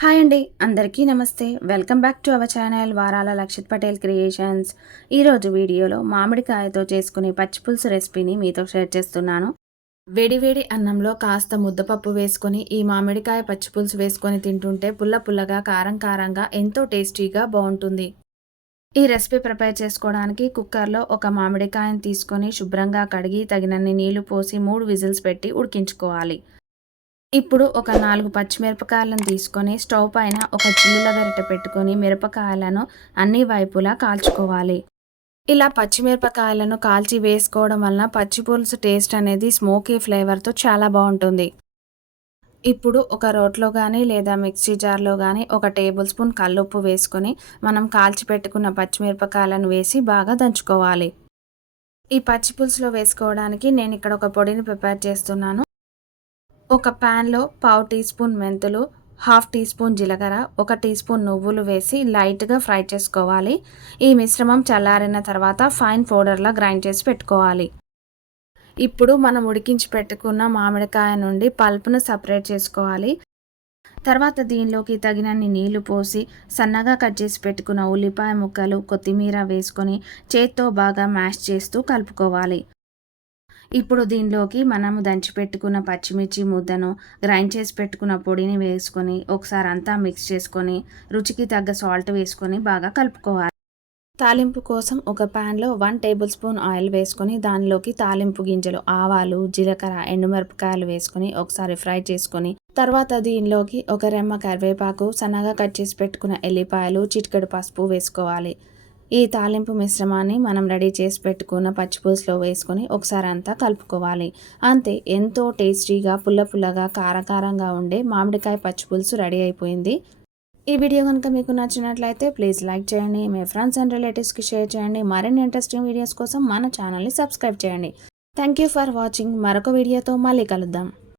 Hi అండి, అందరికీ నమస్తే. Welcome back to our channel వారాల లక్షిత్ పటేల్ క్రియేషన్స్. ఈరోజు వీడియోలో మామిడికాయతో చేసుకునే పచ్చిపులుసు రెసిపీని మీతో షేర్ చేస్తున్నాను. వేడివేడి అన్నంలో కాస్త ముద్దపప్పు వేసుకొని ఈ మామిడికాయ పచ్చిపులుసు వేసుకొని తింటుంటే పుల్ల పుల్లగా కారం కారంగా ఎంతో టేస్టీగా బాగుంటుంది. ఈ రెసిపీ ప్రిపేర్ చేసుకోవడానికి కుక్కర్లో ఒక మామిడికాయను తీసుకొని శుభ్రంగా కడిగి తగినన్ని నీళ్లు పోసి 3 విజిల్స్ పెట్టి ఉడికించుకోవాలి. ఇప్పుడు ఒక 4 పచ్చిమిరపకాయలను తీసుకొని స్టవ్ పైన ఒక చిల్లుల గరిటె పెట్టుకొని మిరపకాయలను అన్ని వైపులా కాల్చుకోవాలి. ఇలా పచ్చిమిరపకాయలను కాల్చి వేసుకోవడం వలన పచ్చి పులుసు టేస్ట్ అనేది స్మోకీ ఫ్లేవర్తో చాలా బాగుంటుంది. ఇప్పుడు ఒక రోట్లో కానీ లేదా మిక్సీ జార్లో కానీ ఒక టేబుల్ స్పూన్ కల్లుప్పు వేసుకొని మనం కాల్చి పెట్టుకున్న పచ్చిమిరపకాయలను వేసి బాగా దంచుకోవాలి. ఈ పచ్చి పులుసులో వేసుకోవడానికి నేను ఇక్కడ ఒక పొడిని ప్రిపేర్ చేస్తున్నాను. ఒక ప్యాన్లో పావు టీ స్పూన్ మెంతులు, హాఫ్ టీ స్పూన్ జీలకర్ర, 1 టీ స్పూన్ నువ్వులు వేసి లైట్గా ఫ్రై చేసుకోవాలి. ఈ మిశ్రమం చల్లారిన తర్వాత ఫైన్ పౌడర్లా గ్రైండ్ చేసి పెట్టుకోవాలి. ఇప్పుడు మనం ఉడికించి పెట్టుకున్న మామిడికాయ నుండి పల్పును సపరేట్ చేసుకోవాలి. తర్వాత దీనిలోకి తగినన్ని నీళ్లు పోసి సన్నగా కట్ చేసి పెట్టుకున్న ఉల్లిపాయ ముక్కలు, కొత్తిమీర వేసుకొని చేత్తో బాగా మ్యాష్ చేస్తూ కలుపుకోవాలి. ఇప్పుడు దీనిలోకి మనము దంచి పెట్టుకున్న పచ్చిమిర్చి ముద్దను, గ్రైండ్ చేసి పెట్టుకున్న పొడిని వేసుకొని ఒకసారి అంతా మిక్స్ చేసుకొని రుచికి తగ్గ సాల్ట్ వేసుకొని బాగా కలుపుకోవాలి. తాలింపు కోసం ఒక ప్యాన్లో 1 టేబుల్ స్పూన్ ఆయిల్ వేసుకొని దానిలోకి తాలింపు గింజలు, ఆవాలు, జీలకర్ర, ఎండుమిరపకాయలు వేసుకొని ఒకసారి ఫ్రై చేసుకొని తర్వాత దీనిలోకి ఒక రెమ్మ కరివేపాకు, సన్నగా కట్ చేసి పెట్టుకున్న ఎల్లిపాయలు, చిటికెడు పసుపు వేసుకోవాలి. ఈ తాలింపు మిశ్రమాన్ని మనం రెడీ చేసి పెట్టుకున్న పచ్చిపులుసులో వేసుకొని ఒకసారి అంతా కలుపుకోవాలి. అంతే, ఎంతో టేస్టీగా పుల్ల పుల్లగా కారకారంగా ఉండే మామిడికాయ పచ్చిపులుసు రెడీ అయిపోయింది. ఈ వీడియో కనుక మీకు నచ్చినట్లయితే ప్లీజ్ లైక్ చేయండి, మీ ఫ్రెండ్స్ అండ్ రిలేటివ్స్కి షేర్ చేయండి. మరిన్ని ఇంట్రెస్టింగ్ వీడియోస్ కోసం మన ఛానల్ని సబ్స్క్రైబ్ చేయండి. Thank you for watching. మరొక వీడియోతో మళ్ళీ కలుద్దాం.